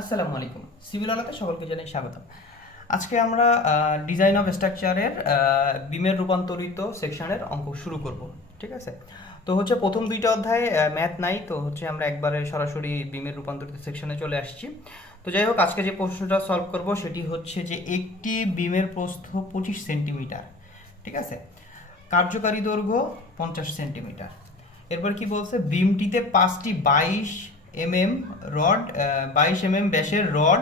আসসালামু আলাইকুম। সিভিল আলাতে সকলকে জানাই স্বাগতম। আজকে আমরা ডিজাইন অফ স্ট্রাকচারের বিমের রূপান্তরিত সেকশনের অঙ্ক শুরু করব, ঠিক আছে? তো হচ্ছে প্রথম দুইটা অধ্যায়ে ম্যাথ নাই, তো হচ্ছে আমরা একবারে সরাসরি বিমের রূপান্তরিত সেকশনে চলে আসছি। তো যাই হোক, আজকে যে প্রশ্নটা সলভ করব সেটি হচ্ছে যে একটি বিমের প্রস্থ পঁচিশ সেন্টিমিটার ঠিক আছে? কার্যকারী দৈর্ঘ্য পঞ্চাশ সেন্টিমিটার এরপর কি বলছে? বিমটিতে পাঁচটি বাইশ এমএম রড বাইশ এমএম ব্যাসের রড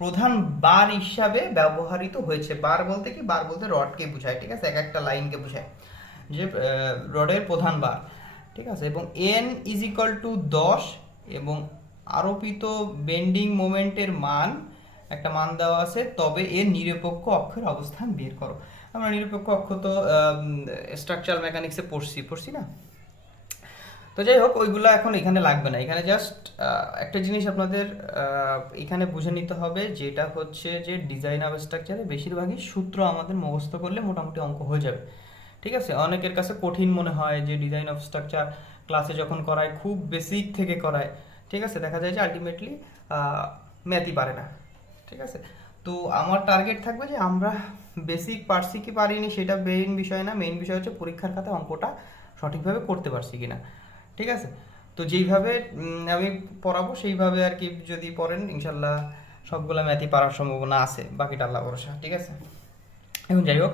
প্রধান বার হিসাবে ব্যবহৃত হয়েছে। বার বলতে কি? বার বলতে রডকে বোঝায়, ঠিক আছে? এক একটা লাইনকে বোঝায়। যে রডের প্রধান বার, ঠিক আছে? এবং এন ইজ ইকাল টু দশ এবং আরোপিত বেন্ডিং মোমেন্টের মান, একটা মান দেওয়া আছে, তবে এর নিরপেক্ষ অক্ষের অবস্থান বের করো। আমরা নিরপেক্ষ অক্ষ তো স্ট্রাকচার মেকানিক্সে পড়ছি পড়ছি না? তো যাই হোক, ওইগুলো এখন এখানে লাগবে না। এখানে জাস্ট একটা জিনিস আপনাদের এখানে বুঝে নিতে হবে, যেটা হচ্ছে যে ডিজাইন অফ স্ট্রাকচারে বেশিরভাগই সূত্র আমাদের মুখস্থ করলে মোটামুটি অঙ্ক হয়ে যাবে। ঠিক আছে? অনেকের কাছে কঠিন মনে হয় যে ডিজাইন অফ স্ট্রাকচার ক্লাসে যখন করায়, খুব বেসিক থেকে করায়। ঠিক আছে? দেখা যায় যে আলটিমেটলি ম্যাথই পারে না। ঠিক আছে? তো আমার টার্গেট থাকবে যে আমরা বেসিক পারছি কি পারিনি, সেটা মেইন বিষয় না। মেইন বিষয় হচ্ছে পরীক্ষার খাতায় অঙ্কটা সঠিকভাবে করতে পারছি কিনা। ঠিক আছে? তো যেইভাবে আমি পড়াবো সেইভাবে আর কি যদি পড়েন, ইনশাল্লাহ সবগুলো ম্যাথই পারার সম্ভাবনা আছে, বাকিটা আল্লাহ ভরসা, ঠিক আছে? এখন যাই হোক,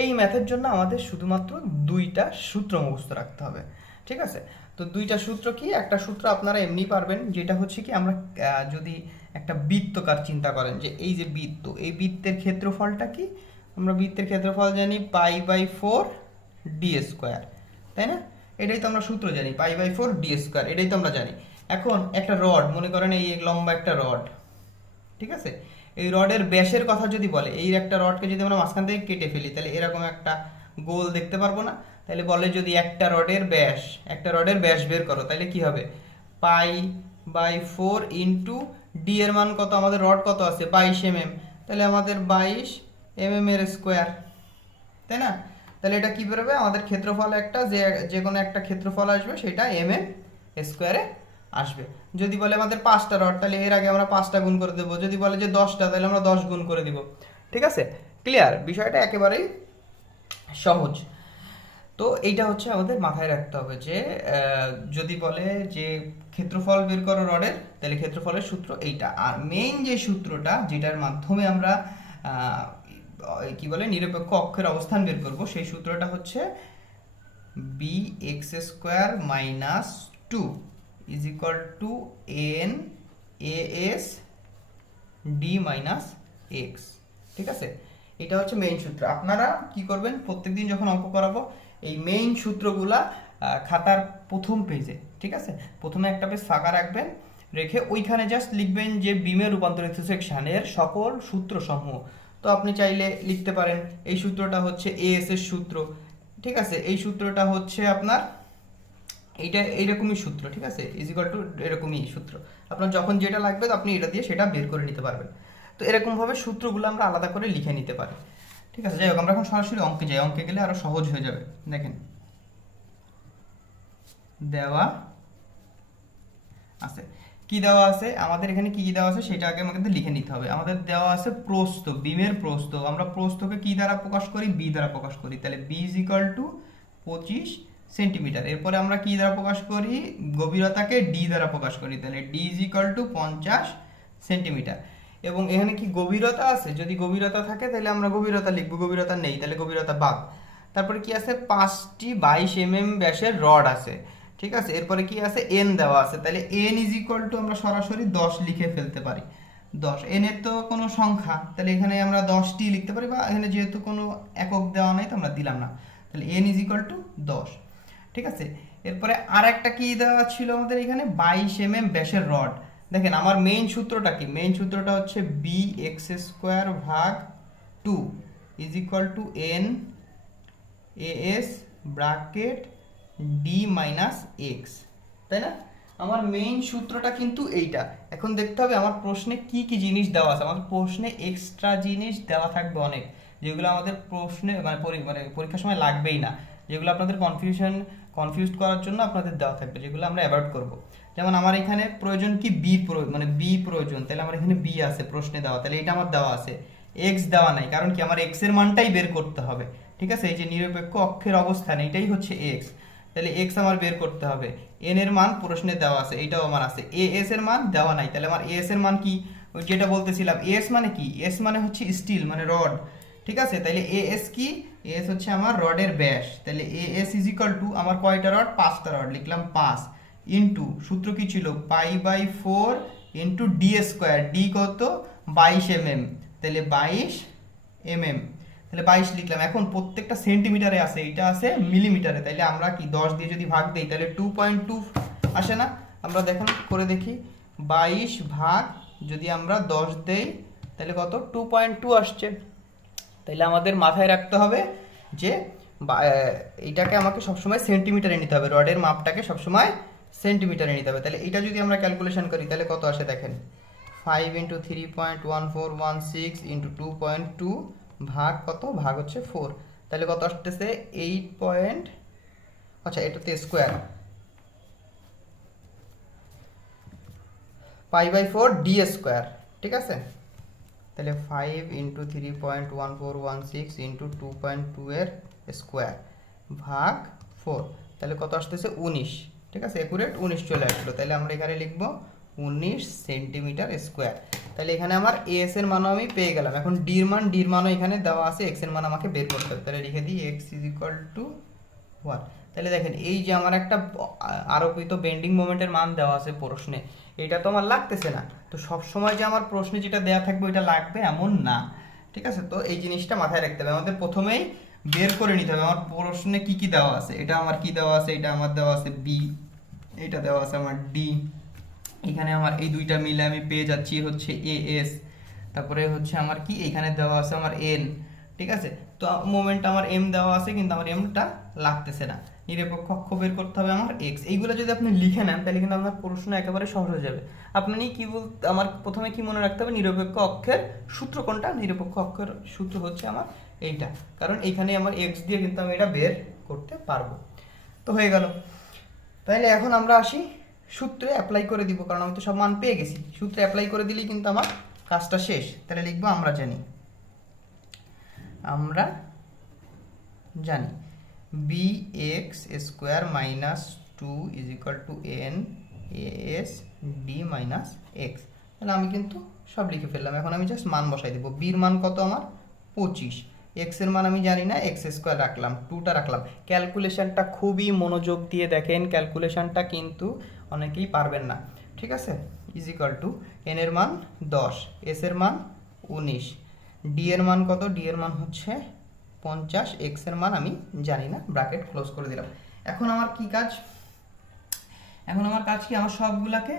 এই ম্যাথের জন্য আমাদের শুধুমাত্র দুইটা সূত্র মুখস্থ রাখতে হবে, ঠিক আছে? তো দুইটা সূত্র কি? একটা সূত্র আপনারা এমনি পারবেন, যেটা হচ্ছে কি আমরা যদি একটা বৃত্তকার চিন্তা করেন, যে এই যে বৃত্ত, এই বৃত্তের ক্ষেত্রফলটা কি? আমরা বৃত্তের ক্ষেত্রফল জানি pi by four D square, তাই না? এটাই তো আমরা সূত্র জানি, pi by four D square, এটাই তো আমরা জানি। এখন একটা রড, মনে করেন এই লম্বা একটা রড, ঠিক আছে? এই রডের ব্যাসের কথা যদি বলে, এই একটা রডকে যদি আমরা মাঝখান থেকে কেটে ফেলি, তাহলে এরকম একটা গোল দেখতে পারব না? তাহলে বলে যদি একটা রডের ব্যাস, একটা রডের ব্যাস বের করো, তাহলে কি হবে? Pi by four into D এর মান কত? আমাদের রড কত আছে? বাইশ এম এম তাহলে আমাদের বাইশ এম এম এর স্কোয়ার, তাই না? তাহলে এটা কি বেরোবে? আমাদের ক্ষেত্রফল একটা, যে যে কোনো একটা ক্ষেত্রফল আসবে, সেটা এম এম স্কোয়ারে আসবে। যদি বলে আমাদের পাঁচটা রড, তাহলে এর আগে আমরা পাঁচটা গুণ করে দেবো। যদি বলে যে দশটা, তাহলে আমরা দশ গুণ করে দিব। ঠিক আছে? ক্লিয়ার বিষয়টা একেবারেই সহজ। তো এইটা হচ্ছে আমাদের মাথায় রাখতে হবে যে যদি বলে যে ক্ষেত্রফল বের করো রডের, তাহলে ক্ষেত্রফলের সূত্র এইটা। আর মেইন যে সূত্রটা, যেটার মাধ্যমে আমরা কি বলে, নিরপেক্ষ অক্ষের অবস্থান বের করব। সেই সূত্রটা হচ্ছে B X square minus two is equal to N A S D minus X ঠিক আছে? এটা হচ্ছে মেইন সূত্র। আপনারা কি করবেন, প্রত্যেকদিন যখন অঙ্ক করাবো, এই মেইন সূত্রগুলা খাতার প্রথম পেজে ঠিক আছে? প্রথমে একটা পেজ ফাঁকা রাখবেন, রেখে ওইখানে জাস্ট লিখবেন যে বিমের রূপান্তরিত সেকশনের সকল সূত্রসমূহ। তো আপনি চাইলে লিখতে পারেন, এই সূত্রটা হচ্ছে এএস এর সূত্র। ঠিক আছে? এই সূত্রটা হচ্ছে আপনার, এইটা এইরকমই সূত্র, ঠিক আছে? ইজিকাল টু এরকমই সূত্র। আপনার যখন যেটা লাগবে তো আপনি এটা দিয়ে সেটা বের করে নিতে পারবেন। তো এরকমভাবে সূত্রগুলো আমরা আলাদা করে লিখে নিতে পারি। ঠিক আছে? যাই হোক, আমরা এখন সরাসরি অঙ্কে যাই। অঙ্কে গেলে আরও সহজ হয়ে যাবে। দেখেন। দেওয়া আছে। কি দেওয়া আছে? আমাদের এখানে কি কি দেওয়া আছে সেটা আগে আমাদের লিখে নিতে হবে। আমাদের দেওয়া আছে প্রস্থ, বিমের প্রস্থ। আমরা প্রস্থকে কি দ্বারা প্রকাশ করি? বি দ্বারা প্রকাশ করি। তাহলে বি ইজ ইকাল টু পঁচিশ সেন্টিমিটার। এরপরে আমরা কি দ্বারা প্রকাশ করি? গভীরতাকে ডি দ্বারা প্রকাশ করি। তাহলে ডি ইজ ইকাল টু পঞ্চাশ সেন্টিমিটার। এবং এখানে কি গভীরতা আছে? যদি গভীরতা থাকে, তাহলে আমরা গভীরতা লিখব। গভীরতা নেই, তাহলে গভীরতা বাদ। তারপরে কি আছে? পাঁচটি বাইশ এম এম ব্যাসের রড আছে। ঠিক আছে? এরপরে কি আছে? এন দেওয়া আছে। তাহলে এন ইজ ইকুয়াল টু আমরা সরাসরি দশ লিখে ফেলতে পারি। দশ। এন এর তো কোনো সংখ্যা। তাহলে এখানে আমরা দশটি লিখতে পারি বা এখানে যেহেতু কোনো একক দেওয়া নাই, তো আমরা দিলাম না। তাহলে এন ইজ ইকুয়াল টু দশ। ঠিক আছে? এরপরে আর একটা কি দেওয়া ছিল আমাদের এখানে? বাইশ এম এম ব্যাসের রড। দেখেন, আমার মেইন সূত্রটা কি? মেইন সূত্রটা হচ্ছে বি এক্স স্কোয়ার ভাগ two is equal to N A S bracket D minus X তাই না? আমার মেইন সূত্রটা কিন্তু এইটা। এখন দেখতে হবে আমার প্রশ্নে কি কি জিনিস দেওয়া আছে। আমার প্রশ্নে এক্সট্রা জিনিস দেওয়া থাকবে অনেক, যেগুলো আমাদের প্রশ্নে মানে মানে পরীক্ষার সময় লাগবেই না। যেগুলো আপনাদের কনফিউশন কনফিউজ করার জন্য আপনাদের দেওয়া থাকবে, যেগুলো আমরা অ্যাভয়েড করব। যেমন আমার এখানে প্রয়োজন কি বি প্রয়োজন মানে বি প্রয়োজন, তাহলে আমার এখানে বি আছে প্রশ্নে দেওয়া, তাহলে এটা আমার দেওয়া আছে। এক্স দেওয়া নাই, কারণ কি আমার এক্সের মানটাই বের করতে হবে। ঠিক আছে? এই যে নিরপেক্ষ অক্ষের অবস্থান, এটাই হচ্ছে এক্স তাহলে এক্স আমার বের করতে হবে। এন এর মান প্রশ্নে দেওয়া আছে, এইটাও আমার আছে। এ এস এর মান দেওয়া নাই, তাহলে আমার এস এর মান কি? ওই যেটা বলতেছিলাম এস মানে কি? এস মানে হচ্ছে স্টিল মানে রড ঠিক আছে? তাহলে এ এস কি? এস হচ্ছে আমার রডের ব্যাস। তাহলে A S is equal to আমার কয়টা রড পাঁচটা রড লিখলাম পাঁচ। ইন্টু সূত্র কি ছিল? Pi by four into D square D কত? বাইশ এম এম তাহলে বাইশ এম এম তাহলে বাইশ লিখলাম। এখন প্রত্যেকটা সেন্টিমিটারে আছে এটা আছে মিলিমিটারে তাহলে আমরা কি দশ দিয়ে যদি ভাগ দিই, তাহলে টু পয়েন্ট টু আসে না? আমরা দেখুন, করে দেখি। বাইশ ভাগ যদি আমরা দশ দেই, তাহলে কত? টু পয়েন্ট টু আসছে। তাহলে আমাদের মাথায় রাখতে হবে যে এইটাকে আমাকে সবসময় সেন্টিমিটারে নিতে হবে। রডের মাপটাকে সবসময় সেন্টিমিটারে নিতে হবে। তাহলে এটা যদি আমরা ক্যালকুলেশন করি, তাহলে কত আসে দেখেন? Five into three point one four one six into two point two ভাগ কত? ভাগ হচ্ছে ফোর তাহলে কত আসতেছে? এইট পয়েন্ট আচ্ছা এটা এটাতে square pi by four D square ঠিক আছে? তাহলে five into three point one four one six into two point two এর স্কোয়ার ভাগ ফোর তাহলে কত আসতেছে? উনিশ, ঠিক আছে? একুরেট উনিশ চলে আসলো। তাহলে আমরা এখানে লিখব উনিশ সেন্টিমিটার স্কোয়ার। তাহলে এখানে আমার এস এর মানও আমি পেয়ে গেলাম। এখন ডির মান ডির মানও এখানে দেওয়া আছে এক্সের মান আমাকে বের করতে হবে। তাহলে লিখে দিই X is equal to one তাহলে দেখেন, এই যে আমার একটা আরোপিত বেন্ডিং মোমেন্টের মান দেওয়া আছে প্রশ্নে, এটা তো আমার লাগতেছে না। তো সব সময় যে আমার প্রশ্নে যেটা দেওয়া থাকবে, ওইটা লাগবে এমন না। ঠিক আছে? তো এই জিনিসটা মাথায় রাখতে হবে। আমাদের প্রথমেই বের করে নিতে হবে। আমার প্রশ্নে কি কি দেওয়া আছে? এটা আমার কি দেওয়া আছে? এটা আমার দেওয়া আছে বি এটা দেওয়া আছে আমার ডি এখানে আমার এই দুইটা মিলে আমি পেয়ে যাচ্ছি হচ্ছে এ এস তারপরে হচ্ছে আমার কি? এখানে দেওয়া আছে আমার এন ঠিক আছে? তো মোমেন্ট আমার এম দেওয়া আছে, কিন্তু আমার এমটা লাগতেছে না। নিরপেক্ষ অক্ষ বের করতে হবে আমার এক্স এইগুলো যদি আপনি লিখে নেন, তাহলে কিন্তু আপনার প্রশ্ন একেবারে সহজ হয়ে যাবে। আপনি কি বল, আমার প্রথমে কি মনে রাখতে হবে? নিরপেক্ষ অক্ষের সূত্র কোনটা? নিরপেক্ষ অক্ষের সূত্র হচ্ছে আমার এইটা। কারণ এইখানে আমার এক্স দিয়ে কিন্তু আমি এটা বের করতে পারব। তো হয়ে গেল। তাহলে এখন আমরা আসি সূত্রে অ্যাপ্লাই করে দিব, কারণ আমি তো সব মান পেয়ে গেছি। সূত্রে অ্যাপ্লাই করে দিলেই কিন্তু আমার কাজটা শেষ। তাহলে লিখব আমরা জানি। আমরা জানি। B X square minus two is equal to N S D minus X তাহলে আমি কিন্তু সব লিখে ফেললাম। এখন আমি জাস্ট মান বসাই দেবো। বির মান কত আমার? পঁচিশ। এক্সের মান আমি জানি না এক্স স্কোয়ার রাখলাম টুটা রাখলাম। ক্যালকুলেশনটা খুবই মনোযোগ দিয়ে দেখেন ক্যালকুলেশনটা কিন্তু অনেকেই পারবেন না। ঠিক আছে? ইজ ইকাল টু এন এর মান দশ এস এর মান উনিশ। ডি এর মান কত? ডি এর মান হচ্ছে পঞ্চাশ এক্সের মান আমি জানি না ব্র্যাকেট ক্লোজ করে দিলাম। এখন আমার কি কাজ? এখন আমার কাজ কি? আমার সবগুলাকে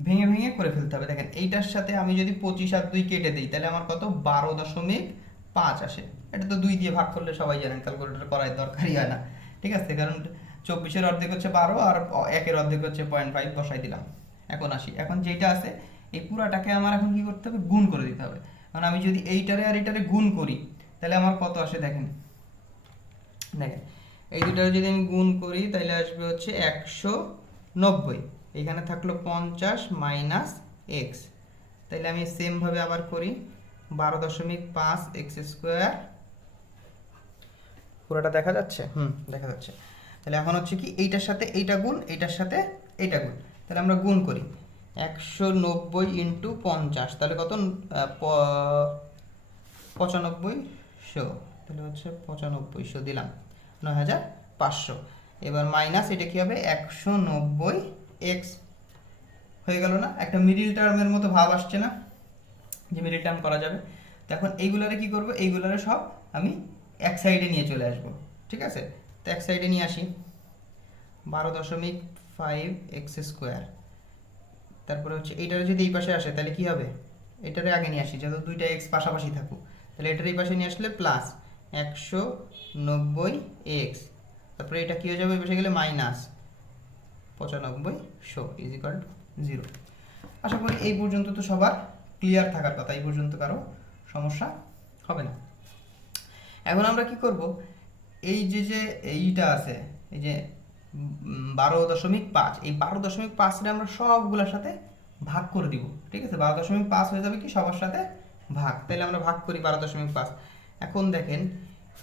ভেঙে ভেঙে করে ফেলতে হবে। দেখেন, এইটার সাথে আমি যদি পঁচিশ আর দুই কেটে দিই, তাহলে আমার কত? বারো দশমিক পাঁচ আসে। এটা তো দুই দিয়ে ভাগ করলে সবাই জানেন ক্যালকুলেটর করার দরকারই হয় না। ঠিক আছে? কারণ চব্বিশের অর্ধেক হচ্ছে বারো আর একের অর্ধেক হচ্ছে পয়েন্ট ফাইভ বসাই দিলাম। এখন আসি। এখন যেটা আছে, এই পুরাটাকে আমার এখন কি করতে হবে? গুণ করে দিতে হবে। কারণ আমি যদি এইটারে আর এইটারে গুণ করি, তাহলে আমার কত আসে দেখেন? দেখেন, এই দুটার যদি আমি গুণ করি তাহলে আসবে হচ্ছে একশো নব্বই। এখানে থাকল পঞ্চাশ মাইনাস এক্স তাহলে আমি সেমভাবে আবার করি, বারো দশমিক পাঁচ এক্স স্কোয়ার পুরোটা দেখা যাচ্ছে? হুম দেখা যাচ্ছে। তাহলে এখন হচ্ছে কি এইটার সাথে এইটা গুণ এইটার সাথে এইটা গুণ। তাহলে আমরা গুণ করি। একশো নব্বই ইন্টু পঞ্চাশ। তাহলে কত? আহ, প- পঁচানব্বইশো। তাহলে হচ্ছে পঁচানব্বইশো দিলাম। নয় হাজার পাঁচশো। এবার মাইনাস এটা কী হবে? একশো নব্বই এক্স। হয়ে গেল না? একটা মিডিল টার্মের মতো ভাব আসছে না? যে মিডিল টার্ম করা যাবে। তো এখন এইগুলারে কী করব? এইগুলারে সব আমি এক সাইডে নিয়ে চলে আসব, ঠিক আছে? তো এক সাইডে নিয়ে আসি। বারো দশমিক ফাইভ এক্স স্কোয়ার তারপরে হচ্ছে এইটারে যদি এই পাশে আসে, তাহলে কি হবে? এটারে আগে নিয়ে আসি যাতে দুইটা এক্স পাশাপাশি থাকুক। তাহলে এটার এই পাশে নিয়ে আসলে প্লাস একশো নব্বই এক্স তারপরে এটা কী হয়ে যাবে? এই পাশে গেলে মাইনাস পঁচানব্বই শো ইজ ইকাল টু জিরো আশা করি এই পর্যন্ত তো সবার ক্লিয়ার থাকার কথা, এই পর্যন্ত কারও সমস্যা হবে না। এখন আমরা কি করব এই যে যে এইটা আছে এই যে বারো দশমিক পাঁচ এই বারো দশমিক পাঁচটা আমরা সবগুলোর সাথে ভাগ করে দিব ঠিক আছে বারো দশমিক পাঁচ হয়ে যাবে কি সবার সাথে ভাগ তাহলে আমরা ভাগ করি বারো দশমিক পাঁচ এখন দেখেন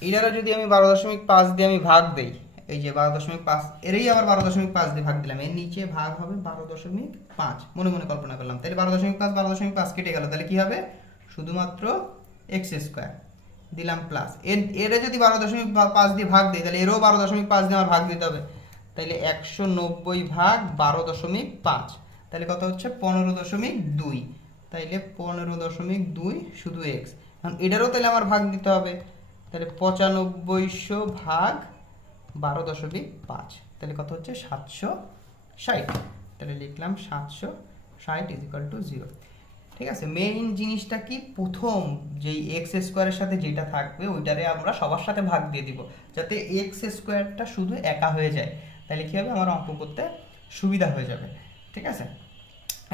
এটারও যদি আমি বারো দশমিক পাঁচ দিয়ে আমি ভাগ দেই এই যে বারো দশমিক পাঁচ এরই আবার বারো দশমিক পাঁচ দিয়ে ভাগ দিলাম এর নিচে ভাগ হবে বারো দশমিক পাঁচ মনে মনে কল্পনা করলাম তাহলে বারো দশমিক পাঁচ বারো দশমিক পাঁচ কেটে গেল তাহলে কি হবে শুধুমাত্র এক্স স্কোয়ার দিলাম প্লাস এর, এরে যদি বারো দশমিক পাঁচ দিয়ে ভাগ দিই, তাহলে এরও বারো দশমিক পাঁচ দিয়ে আমার ভাগ দিতে হবে। তাহলে একশো নব্বই ভাগ বারো দশমিক পাঁচ। তাহলে কত হচ্ছে? পনেরো দশমিক দুই। তাইলে পনেরো দশমিক দুই শুধু এক্স এখন এটারও তাহলে আমার ভাগ দিতে হবে। তাহলে পঁচানব্বইশো ভাগ বারো দশমিক পাঁচ। তাহলে কত হচ্ছে? সাতশো ষাট। তাহলে লিখলাম সাতশো ষাট ইজ টু জিরো ঠিক আছে? মেইন জিনিসটা কি? প্রথম যেই এক্স স্কোয়ারের সাথে যেটা থাকবে, ওইটারে আমরা সবার সাথে ভাগ দিয়ে দিব। যাতে এক্স স্কোয়ারটা শুধু একা হয়ে যায়। তাহলে কী হবে? আমার অঙ্ক করতে সুবিধা হয়ে যাবে। ঠিক আছে?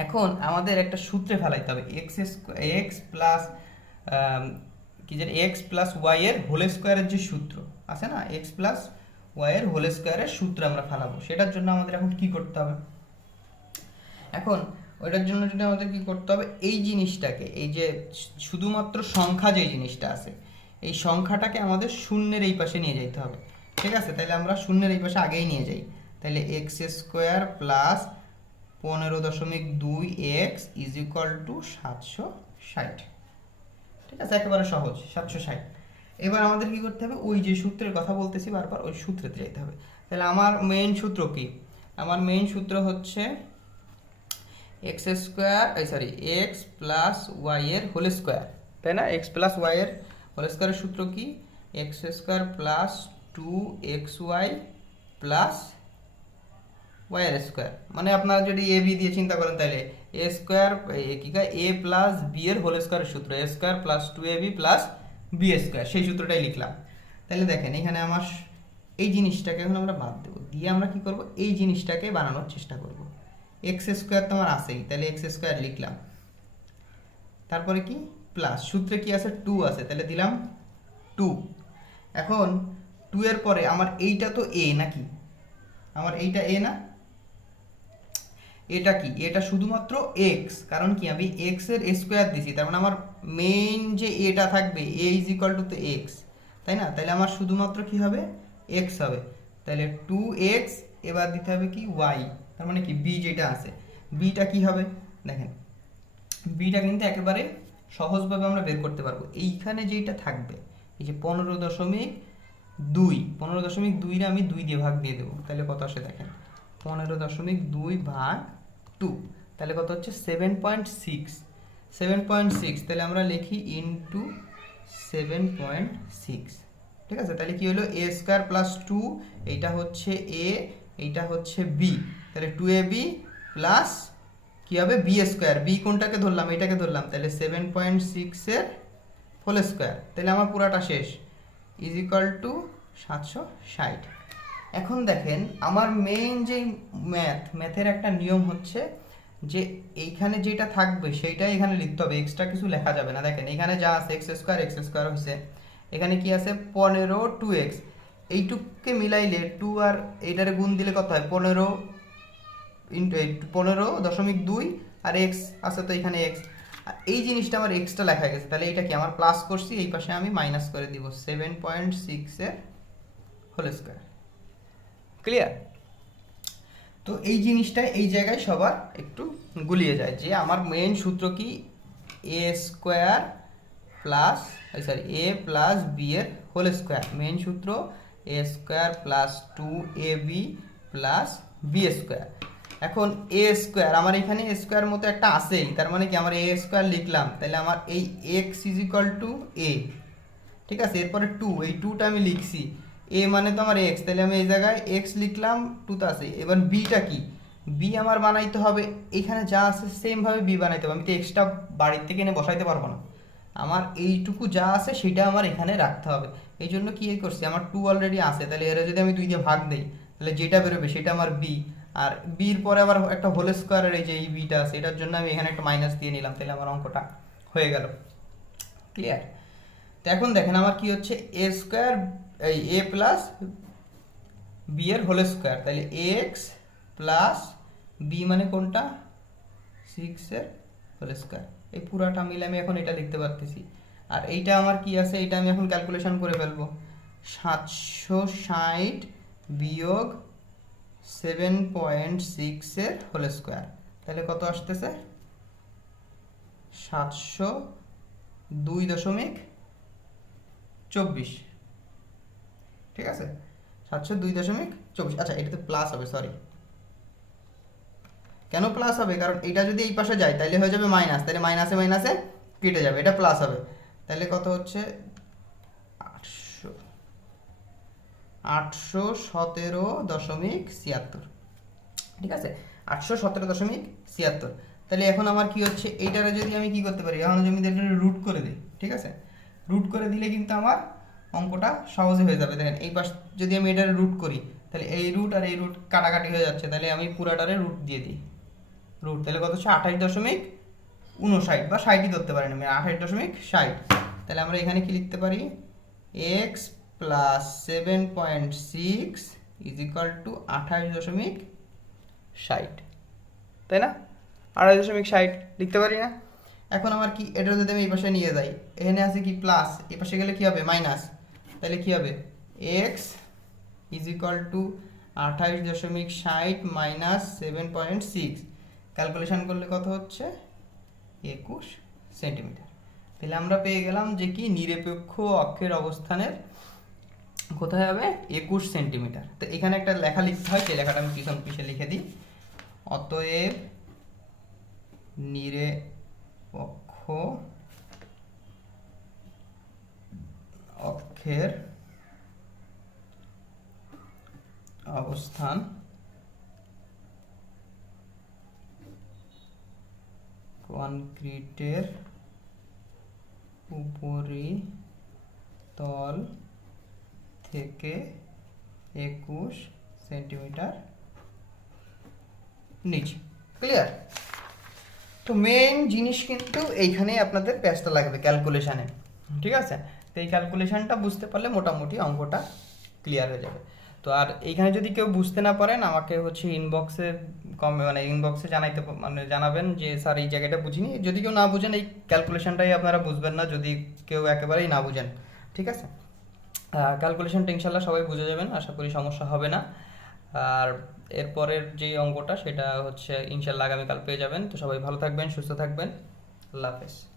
এখন আমাদের একটা সূত্রে ফেলাইতে হবে। এক্স এক্স প্লাস কি যে এক্স প্লাস ওয়াই এর হোল স্কোয়ারের যে সূত্র, আছে না? এক্স প্লাস ওয়াই এর হোল স্কোয়ারের সূত্র আমরা ফেলাবো। সেটার জন্য আমাদের এখন কি করতে হবে? এখন ওইটার জন্য যদি আমাদের কি করতে হবে, এই জিনিসটাকে, এই যে শুধুমাত্র সংখ্যা যে জিনিসটা আছে, এই সংখ্যাটাকে আমাদের শূন্যের এই পাশে নিয়ে যেতে হবে। ঠিক আছে? তাহলে আমরা শূন্যের এই পাশে আগেই নিয়ে যাই। তাহলে এক্স স্কোয়ার প্লাস পনেরো দশমিক দুই এক্স ইজ ইকুয়াল টু সাতশো ষাট। ঠিক আছে? একেবারে সহজ, সাতশো ষাট। এবার আমাদের কি করতে হবে? ওই যে সূত্রের কথা বলতেছি বারবার, ওই সূত্রেতে যেতে হবে। তাহলে আমার মেইন সূত্র কি? আমার মেইন সূত্র হচ্ছে এক্স স্কোয়ার এই সরি এক্স প্লাস ওয়াই এর হোল স্কোয়ার তাই না? এক্স প্লাস ওয়াই এর হোল স্কোয়ারের সূত্র কি? X square plus two X Y plus Y এর স্কোয়ার মানে আপনারা যদি এ বি দিয়ে চিন্তা করেন তাহলে এ স্কোয়ার কি? কয় এ প্লাস বি এর হোল স্কোয়ারের সূত্র A square plus two A B plus B square সেই সূত্রটাই লিখলাম। তাহলে দেখেন, এখানে আমার এই জিনিসটাকে এখন আমরা বাদ দেবো। দিয়ে আমরা কি করব? এই জিনিসটাকে বানানোর চেষ্টা করব। এক্স স্কোয়ার তো আমার আছেই, তাহলে এক্স স্কোয়ার লিখলাম। তারপরে কি? প্লাস সূত্রে কি আছে? টু আছে, তাহলে দিলাম টু এখন টু এর পরে আমার এইটা তো এ নাকি? আমার এইটা এ না? এটা কি? এটা শুধুমাত্র এক্স কারণ কি? আমি এক্সের স্কোয়ার দিছি, তার মানে আমার মেইন যে এটা থাকবে এ ইজ ইকাল টু তো এক্স তাই না? তাহলে আমার শুধুমাত্র কি হবে? এক্স হবে। তাহলে টু এক্স এবার দিতে হবে কি? ওয়াই তার মানে কি? বি যেটা আছে। বিটা কি হবে? দেখেন। বিটা কিন্তু একেবারে সহজভাবে আমরা বের করতে পারব। এইখানে যেটা থাকবে, এই যে পনেরো দশমিক দুই, পনেরো দশমিক দুইরে আমি দুই দিয়ে ভাগ দিয়ে দেবো। তাহলে কত আসে দেখেন? পনেরো দশমিক দুই ভাগ টু তাহলে কত হচ্ছে? Seven point six seven point six তাহলে আমরা লিখি ইন্টু সেভেন পয়েন্ট সিক্স ঠিক আছে? তাহলে কি হলো? এ স্কোয়ার প্লাস টু এইটা হচ্ছে এ এইটা হচ্ছে বি তাহলে টু এ বি প্লাস কী হবে বি স্কোয়ার বি কোনটাকে ধরলাম? এটাকে ধরলাম। তাহলে সেভেন পয়েন্ট সিক্সের হোল স্কোয়ার তাহলে আমার পুরাটা শেষ। ইজ ইকাল টু সাতশো ষাট। এখন দেখেন, আমার মেইন যে ম্যাথ ম্যাথের একটা নিয়ম হচ্ছে যে এইখানে যেটা থাকবে সেইটাই এখানে লিখতে হবে। এক্সট্রা কিছু লেখা যাবে না। দেখেন, এখানে যা আছে এক্স স্কোয়ার এক্স স্কোয়ার হয়েছে। এখানে কি আছে? পনেরো টু এক্স এইটুককে মিলাইলে টু আর এইটারে গুণ দিলে কত হয়? পনেরো পনেরো দশমিক দুই আর এক্স আছে তো এখানে এক্স এই জিনিসটা আমার এক্সট্রা লেখা গেছে। তাহলে এটা কি? আমার প্লাস করছি, এই পাশে আমি মাইনাস করে দিব। সেভেন পয়েন্ট সিক্সের হোল স্কোয়ার ক্লিয়ার তো এই জিনিসটা এই জায়গায় সবার একটু গুলিয়ে যায়। যে আমার মেন সূত্র কি? A square plus sorry a plus b এর হোল স্কোয়ার মেন সূত্র a square plus two a b plus b square এখন এ স্কোয়ার আমার এখানে এ স্কোয়ার মতো একটা আসেই, তার মানে কি আমার এ স্কোয়ার লিখলাম, তাহলে আমার এই x is equal to a ঠিক আছে? এরপরে টু এই টুটা আমি লিখছি এ মানে তো আমার এক্স তাহলে আমি এই জায়গায় এক্স লিখলাম টু তো আছে, এবার বিটা কি? বি আমার বানাইতে হবে, এখানে যা আছে সেমভাবে বি বানাইতে হবে, আমি তো এক্সট্রা বাড়ির থেকে এনে বসাইতে পারব না, আমার এইটুকু যা আছে সেটা আমার এখানে রাখতে হবে এই জন্য কি করছি, আমার টু অলরেডি আছে, তাহলে এরা যদি আমি দুই দিয়ে ভাগ দিই, তাহলে যেটা বেরোবে সেটা আমার বি আর বির পরে আবার একটা হোল স্কোয়ারের এই যে এই বিটা আছে, এটার জন্য আমি এখানে একটা মাইনাস দিয়ে নিলাম, তাহলে আমার অঙ্কটা হয়ে গেল। ক্লিয়ার তো এখন দেখেন আমার কি হচ্ছে? এ স্কোয়ার এই এ প্লাস বি এর হোল স্কোয়ার তাহলে এক্স প্লাস বি মানে কোনটা? সিক্সের হোল স্কোয়ার এই পুরাটা মিলে আমি এখন এটা লিখতে পারতেছি। আর এইটা আমার কি আছে? এটা আমি এখন ক্যালকুলেশন করে ফেলব। সাতশো ষাট বিয়োগ সেভেন পয়েন্ট সিক্সের হোল স্কোয়ার তাহলে কত আসতেছে? সাতশো দুই দশমিক চব্বিশ। ঠিক আছে? সাতশো দুই দশমিক চব্বিশ। আচ্ছা এটা তো প্লাস হবে সরি কেন প্লাস হবে? কারণ এটা যদি এই পাশে যায় তাহলে হয়ে যাবে মাইনাস তাহলে মাইনাসে মাইনাসে কেটে যাবে। এটা প্লাস হবে। তাহলে কত হচ্ছে আটশো আটশো সতেরো দশমিক ছিয়াত্তর। ঠিক আছে? আটশো সতেরো দশমিক ছিয়াত্তর। তাহলে এখন আমার কি হচ্ছে? এইটারে যদি আমি কি করতে পারি? এখন যদি এটা রুট করে দিই, ঠিক আছে? রুট করে দিলে কিন্তু আমার অঙ্কটা সহজে হয়ে যাবে। দেখেন, এই পাশ যদি আমি এটারে রুট করি, তাহলে এই রুট আর এই রুট কাটাকাটি হয়ে যাচ্ছে। তাহলে আমি পুরাটারে রুট দিয়ে দিই। রুট তাহলে কত হচ্ছে? আঠাশ দশমিক উনষাট বা ষাটই ধরতে পারেন আমি। আঠাশ দশমিক ষাট। তাহলে আমরা এখানে কি লিখতে পারি? X plus seven point six is equal to আঠাশ দশমিক ষাট। তাই না? আড়াই দশমিক ষাট, লিখতে পারি না? এখন আমার কি, এটা যদি আমি এই পাশে নিয়ে যাই, এখানে আছে কি প্লাস এই পাশে গেলে কি হবে? মাইনাস তাহলে কি হবে? এক্স ইজ ইকাল টু আঠাশ দশমিক ষাট minus seven point six calculation করলে কত হচ্ছে? একুশ সেন্টিমিটার তাহলে আমরা পেয়ে গেলাম যে কি? নিরপেক্ষ অক্ষের অবস্থানের কোথায় হবে? একুশ সেন্টিমিটার। তো এখানে একটা লেখা লিখতে হয় সেই লেখাটা আমি পিছন পিছে লিখে দিই। অতএব নিরপেক্ষ অক্ষের অবস্থান কনক্রিটের উপরিতল থেকে একুশ সেন্টিমিটার নিচে। ক্লিয়ার তো মেন জিনিস কিন্তু এইখানে আপনাদের প্যাচটা লাগবে ক্যালকুলেশানে ঠিক আছে? তো এই ক্যালকুলেশানটা বুঝতে পারলে মোটামুটি অঙ্কটা ক্লিয়ার হয়ে যাবে। তো আর এইখানে যদি কেউ বুঝতে না পারেন, আমাকে হচ্ছে ইনবক্সে কম মানে ইনবক্সে জানাইতে মানে জানাবেন যে, স্যার, এই জায়গাটা বুঝিনি। যদি কেউ না বুঝেন, এই ক্যালকুলেশনটাই আপনারা বুঝবেন না। যদি কেউ একেবারেই না বুঝেন, ঠিক আছে? ক্যালকুলেশনটা ইনশাল্লাহ সবাই বুঝে যাবেন, আশা করি সমস্যা হবে না। আর এরপরের যে অঙ্কটা, সেটা হচ্ছে ইনশাল্লাহ আগামীকাল পেয়ে যাবেন। তো সবাই ভালো থাকবেন, সুস্থ থাকবেন। আল্লাহ হাফেজ।